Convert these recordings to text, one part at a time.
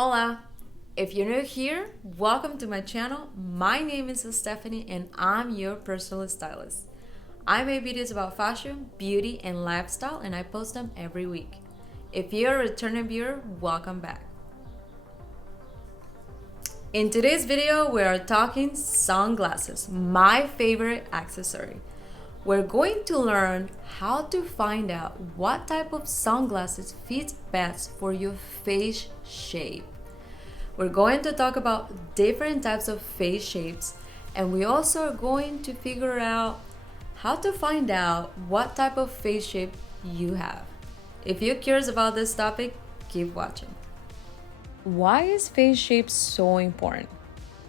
Hola! If you're new here, welcome to my channel. My name is Stephanie and I'm your personal stylist. I make videos about fashion, beauty, and lifestyle and I post them every week. If you're a returning viewer, welcome back. In today's video, we are talking sunglasses, my favorite accessory. We're going to learn how to find out what type of sunglasses fits best for your face shape. We're going to talk about different types of face shapes, and we also are going to figure out how to find out what type of face shape you have. If you're curious about this topic, keep watching. Why is face shape so important?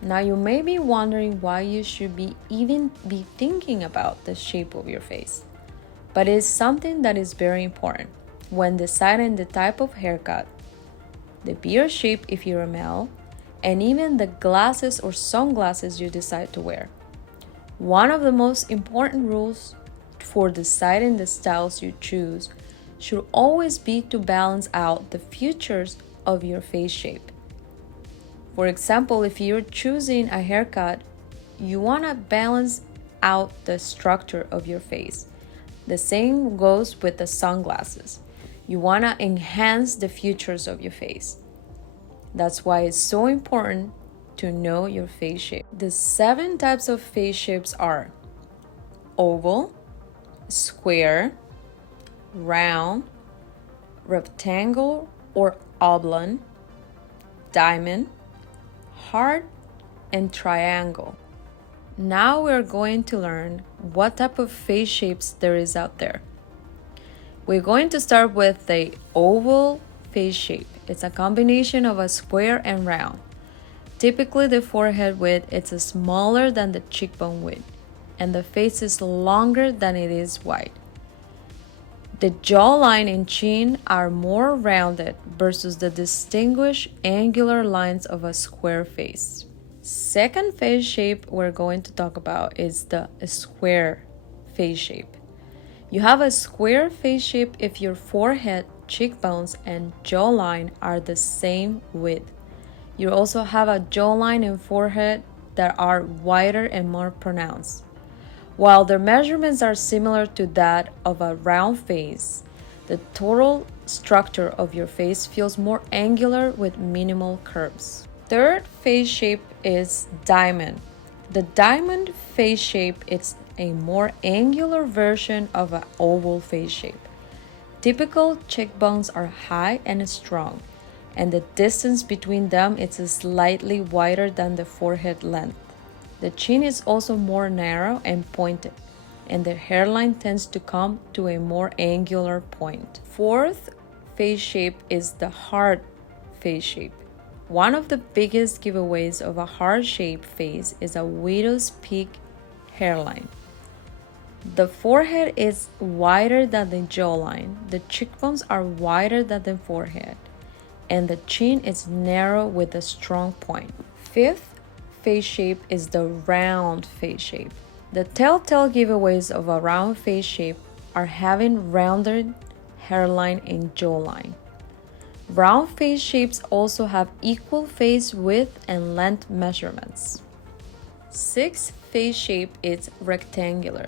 Now you may be wondering why you should even be thinking about the shape of your face. But it's something that is very important when deciding the type of haircut, the beard shape if you're a male, and even the glasses or sunglasses you decide to wear. One of the most important rules for deciding the styles you choose should always be to balance out the features of your face shape. For example, if you're choosing a haircut, you want to balance out the structure of your face. The same goes with the sunglasses. You want to enhance the features of your face. That's why it's so important to know your face shape. The 7 types of face shapes are oval, square, round, rectangle or oblong, diamond, heart, and triangle. Now we're going to learn what type of face shapes there is out there. We're going to start with the oval face shape. It's a combination of a square and round. Typically the forehead width is smaller than the cheekbone width, and the face is longer than it is wide. The jawline and chin are more rounded versus the distinguished angular lines of a square face. Second face shape we're going to talk about is the square face shape. You have a square face shape if your forehead, cheekbones, and jawline are the same width. You also have a jawline and forehead that are wider and more pronounced. While their measurements are similar to that of a round face, the total structure of your face feels more angular with minimal curves. Third face shape is diamond. The diamond face shape is a more angular version of an oval face shape. Typical cheekbones are high and strong, and the distance between them is slightly wider than the forehead length. The chin is also more narrow and pointed, and the hairline tends to come to a more angular point. Fourth face shape is the heart face shape. One of the biggest giveaways of a heart-shaped face is a widow's peak hairline. The forehead is wider than the jawline, the cheekbones are wider than the forehead, and the chin is narrow with a strong point. Fifth face shape is the round face shape. The telltale giveaways of a round face shape are having rounded hairline and jawline. Round face shapes also have equal face width and length measurements. Sixth face shape is rectangular.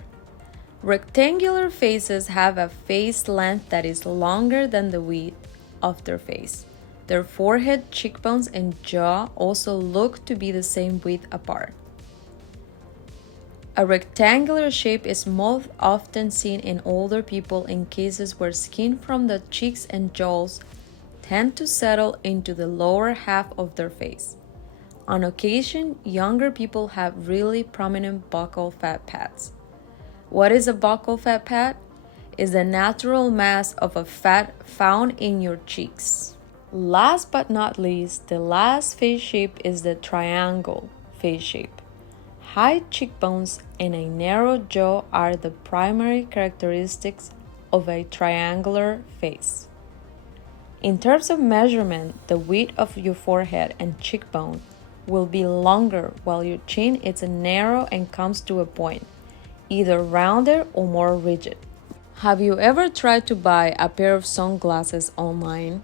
Rectangular faces have a face length that is longer than the width of their face. Their forehead, cheekbones, and jaw also look to be the same width apart. A rectangular shape is most often seen in older people in cases where skin from the cheeks and jaws tend to settle into the lower half of their face. On occasion, younger people have really prominent buccal fat pads. What is a buccal fat pad? It's the natural mass of a fat found in your cheeks. Last but not least, the last face shape is the triangle face shape. High cheekbones and a narrow jaw are the primary characteristics of a triangular face. In terms of measurement, the width of your forehead and cheekbone will be longer while your chin is narrow and comes to a point, either rounded or more rigid. Have you ever tried to buy a pair of sunglasses online?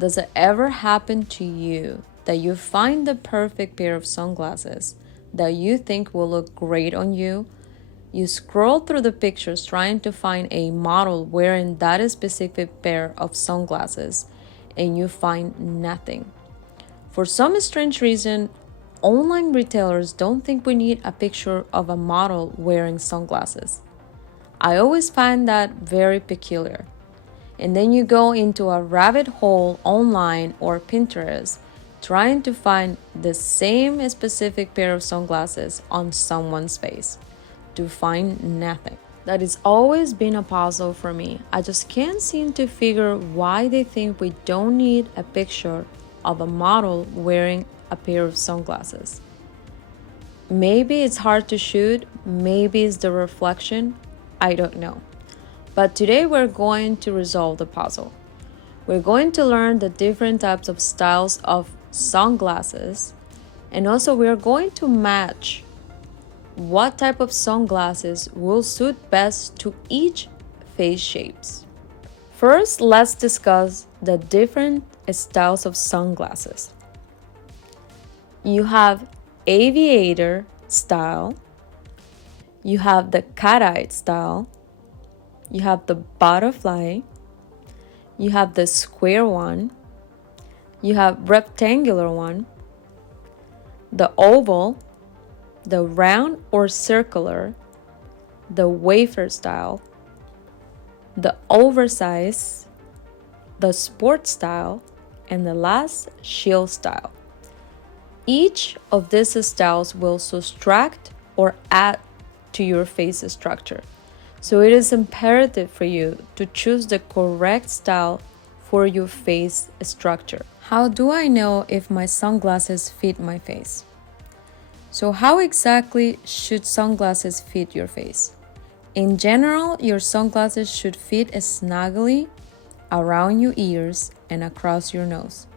Does it ever happen to you that you find the perfect pair of sunglasses that you think will look great on you? You scroll through the pictures trying to find a model wearing that specific pair of sunglasses, and you find nothing. For some strange reason, online retailers don't think we need a picture of a model wearing sunglasses. I always find that very peculiar. And then you go into a rabbit hole online or Pinterest trying to find the same specific pair of sunglasses on someone's face to find nothing. That has always been a puzzle for me. I just can't seem to figure why they think we don't need a picture of a model wearing a pair of sunglasses. Maybe it's hard to shoot, maybe it's the reflection, I don't know. But today we're going to resolve the puzzle. We're going to learn the different types of styles of sunglasses, and also we're going to match what type of sunglasses will suit best to each face shapes. First, let's discuss the different styles of sunglasses. You have aviator style, you have the cat-eye style, you have the butterfly, you have the square one, you have rectangular one, the oval, the round or circular, the wafer style, the oversized, the sport style, and the last shield style. Each of these styles will subtract or add to your face structure. So it is imperative for you to choose the correct style for your face structure. How do I know if my sunglasses fit my face? So how exactly should sunglasses fit your face? In general, your sunglasses should fit snugly around your ears and across your nose.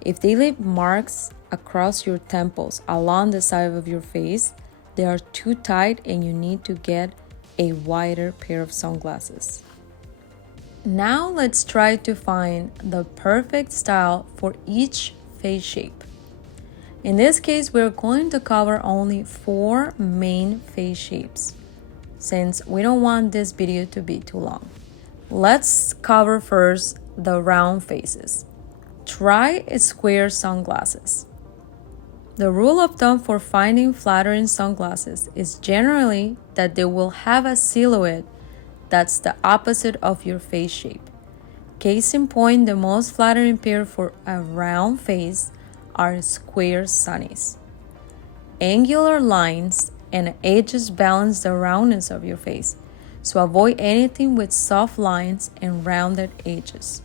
If they leave marks across your temples along the side of your face, they are too tight and you need to get a wider pair of sunglasses. Now let's try to find the perfect style for each face shape. In this case, we're going to cover only 4 main face shapes, since we don't want this video to be too long. Let's cover first the round faces. Try square sunglasses. The rule of thumb for finding flattering sunglasses is generally that they will have a silhouette that's the opposite of your face shape. Case in point, the most flattering pair for a round face are square sunnies. Angular lines and edges balance the roundness of your face, so avoid anything with soft lines and rounded edges.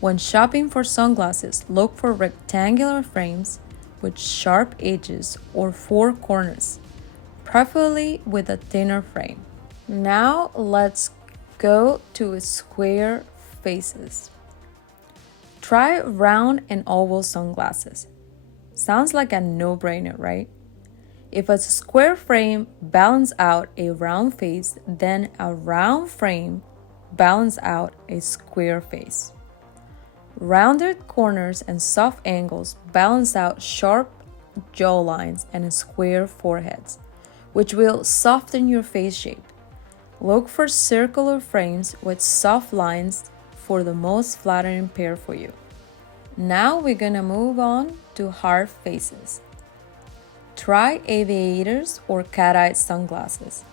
When shopping for sunglasses, look for rectangular frames with sharp edges or 4 corners, preferably with a thinner frame. Now let's go to square faces. Try round and oval sunglasses. Sounds like a no-brainer, right? If a square frame balances out a round face, then a round frame balances out a square face. Rounded corners and soft angles balance out sharp jawlines and square foreheads, which will soften your face shape. Look for circular frames with soft lines for the most flattering pair for you. Now we're gonna move on to hard faces. Try aviators or cat-eye sunglasses.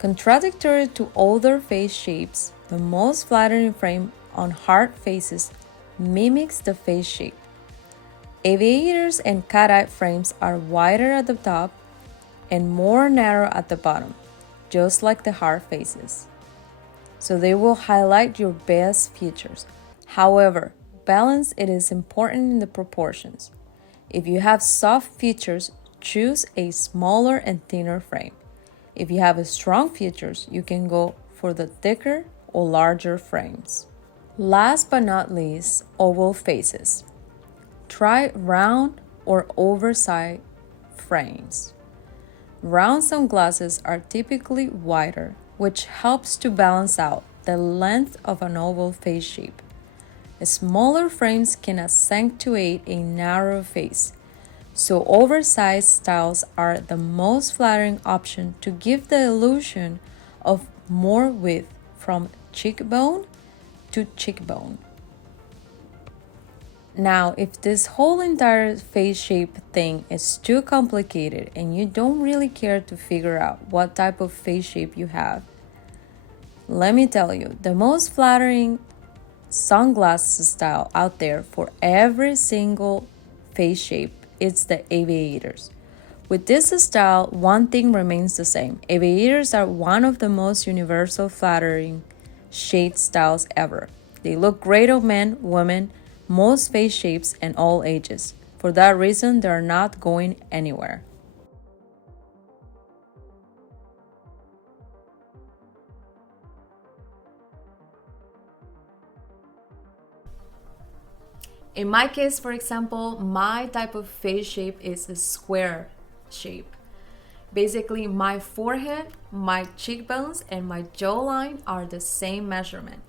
Contradictory to older face shapes, the most flattering frame on hard faces mimics the face shape. Aviators and cat-eye frames are wider at the top and more narrow at the bottom, just like the hard faces. So they will highlight your best features. However, balance it is important in the proportions. If you have soft features, choose a smaller and thinner frame. If you have strong features, you can go for the thicker or larger frames. Last but not least, oval faces. Try round or oversized frames. Round sunglasses are typically wider, which helps to balance out the length of an oval face shape. Smaller frames can accentuate a narrow face, so oversized styles are the most flattering option to give the illusion of more width from cheekbone to cheekbone. Now, if this whole entire face shape thing is too complicated and you don't really care to figure out what type of face shape you have, let me tell you, the most flattering sunglasses style out there for every single face shape is the aviators. With this style, one thing remains the same. Aviators are one of the most universal flattering shade styles ever. They look great on men, women, most face shapes, and all ages. For that reason, they're not going anywhere. In my case, for example, my type of face shape is a square shape. Basically, my forehead, my cheekbones, and my jawline are the same measurement.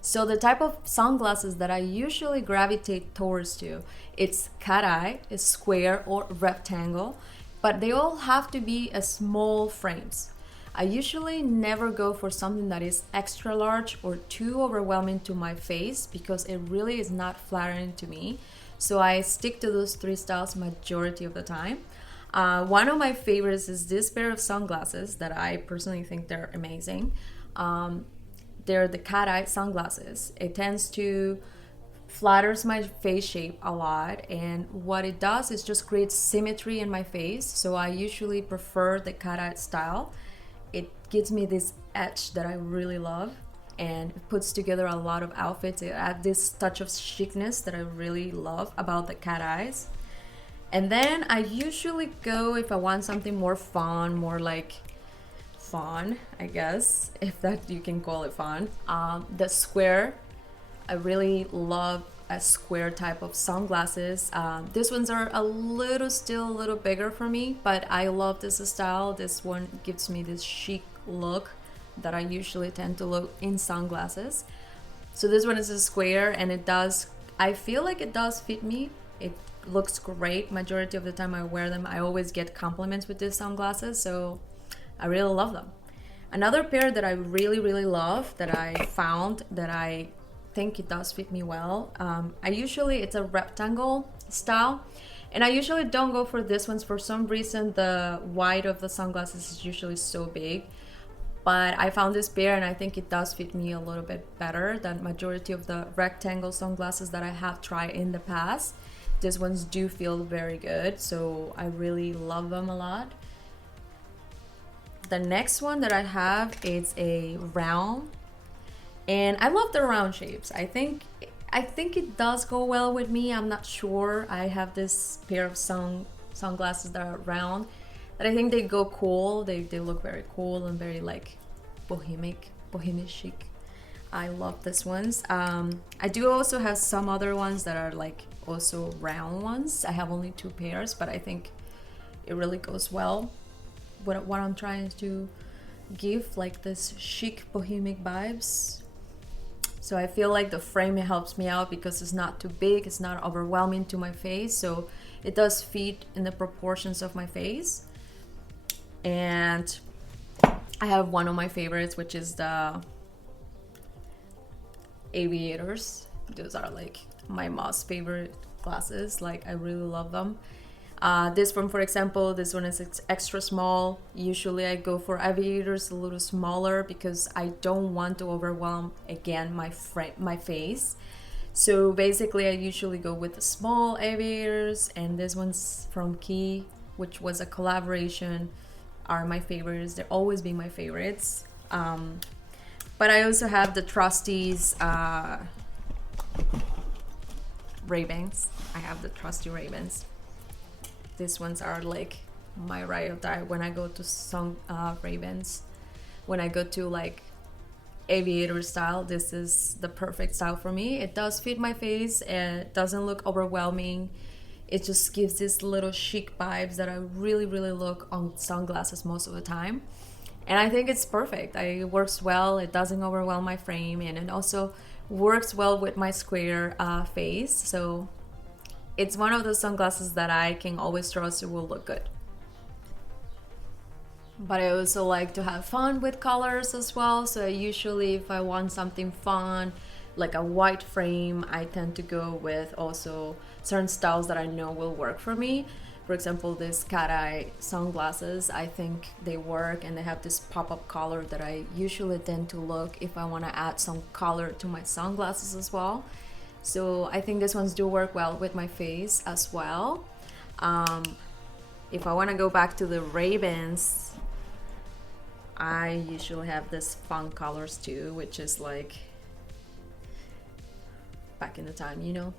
So the type of sunglasses that I usually gravitate towards to, it's cat eye, it's square or rectangle, but they all have to be a small frames. I usually never go for something that is extra large or too overwhelming to my face because it really is not flattering to me. So I stick to those three styles majority of the time. One of my favorites is this pair of sunglasses that I personally think they're amazing. They're the cat eye sunglasses. It tends to flatters my face shape a lot, and what it does is just create symmetry in my face. So I usually prefer the cat eye style. It gives me this edge that I really love, and it puts together a lot of outfits. It adds this touch of chicness that I really love about the cat eyes. And then I usually go, if I want something more fun, more like fun, I guess, if that you can call it fun, the square. I really love a square type of sunglasses. These ones are still a little bigger for me, but I love this style. This one gives me this chic look that I usually tend to look in sunglasses. So this one is a square, and I feel like it does fit me. It looks great. Majority of the time I wear them, I always get compliments with these sunglasses, so I really love them. Another pair that I really, really love that I found that I think it does fit me well. It's a rectangle style, and I usually don't go for this ones. For some reason, the wide of the sunglasses is usually so big, but I found this pair and I think it does fit me a little bit better than majority of the rectangle sunglasses that I have tried in the past. These ones do feel very good, so I really love them a lot. The next one that I have is a round, and I love the round shapes. I think it does go well with me. I'm not sure. I have this pair of sunglasses that are round that I think they go cool. They look very cool and very like bohemian chic. I love these ones. I do also have some other ones that are like also round ones. I have only two pairs, but I think it really goes well. What I'm trying to give, like this chic bohemian vibes. So I feel like the frame helps me out because it's not too big, it's not overwhelming to my face, so it does fit in the proportions of my face. And I have one of my favorites, which is the aviators. Those are like my most favorite glasses. Like I really love them. This one, for example, this one is extra small. Usually I go for aviators a little smaller because I don't want to overwhelm again my face. So basically I usually go with the small aviators, and this one's from Key, which was a collaboration, are my favorites. They'll always be my favorites. But I also have the Trustees Ray-Bans. I have the Trusty Ray-Bans. These ones are like my ride or die when I go to some Ray-Bans. When I go to like aviator style, this is the perfect style for me. It does fit my face and it doesn't look overwhelming. It just gives this little chic vibes that I really, really look on sunglasses most of the time. And I think it's perfect. It works well. It doesn't overwhelm my frame, and it also works well with my square face. So it's one of those sunglasses that I can always trust it will look good. But I also like to have fun with colors as well. So usually if I want something fun, like a white frame, I tend to go with also certain styles that I know will work for me. For example, these cat eye sunglasses, I think they work, and they have this pop-up color that I usually tend to look if I want to add some color to my sunglasses as well. So I think these ones do work well with my face as well. If I want to go back to the Ray-Bans, I usually have this fun colors too, which is like back in the time, you know,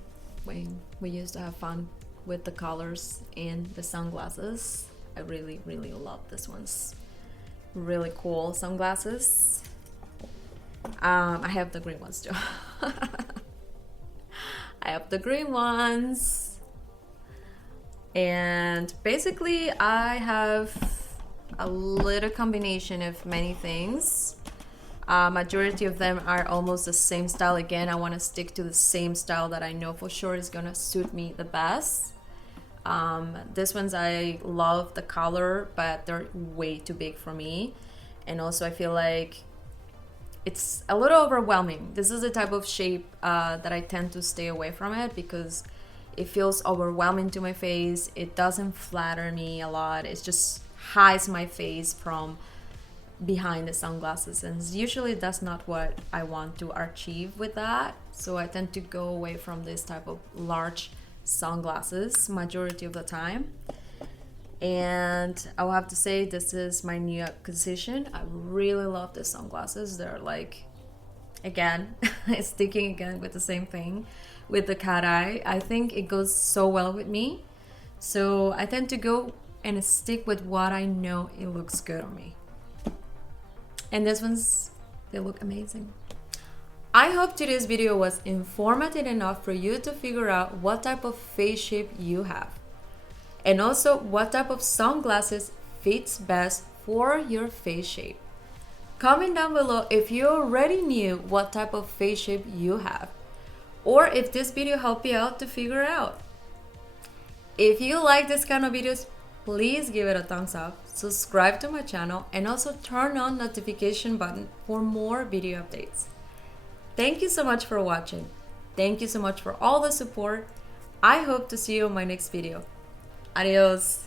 when we used to have fun with the colors in the sunglasses. I really love this one's really cool sunglasses. I have the green ones too. I have the green ones, and basically I have a little combination of many things. Majority of them are almost the same style. Again, I want to stick to the same style that I know for sure is gonna suit me the best. This ones I love the color, but they're way too big for me, and also I feel like it's a little overwhelming. This is the type of shape that I tend to stay away from it because it feels overwhelming to my face. It doesn't flatter me a lot. It just hides my face from behind the sunglasses, and usually that's not what I want to achieve with that. So I tend to go away from this type of large sunglasses majority of the time. And I'll have to say this is my new acquisition. I really love the sunglasses. They're like, again, sticking again with the same thing with the cat eye. I think it goes so well with me. So I tend to go and stick with what I know it looks good on me. And these ones, they look amazing. I hope today's video was informative enough for you to figure out what type of face shape you have, and also what type of sunglasses fits best for your face shape. Comment down below if you already knew what type of face shape you have, or if this video helped you out to figure it out. If you like this kind of videos, please give it a thumbs up, subscribe to my channel, and also turn on notification button for more video updates. Thank you so much for watching. Thank you so much for all the support. I hope to see you in my next video. Adios.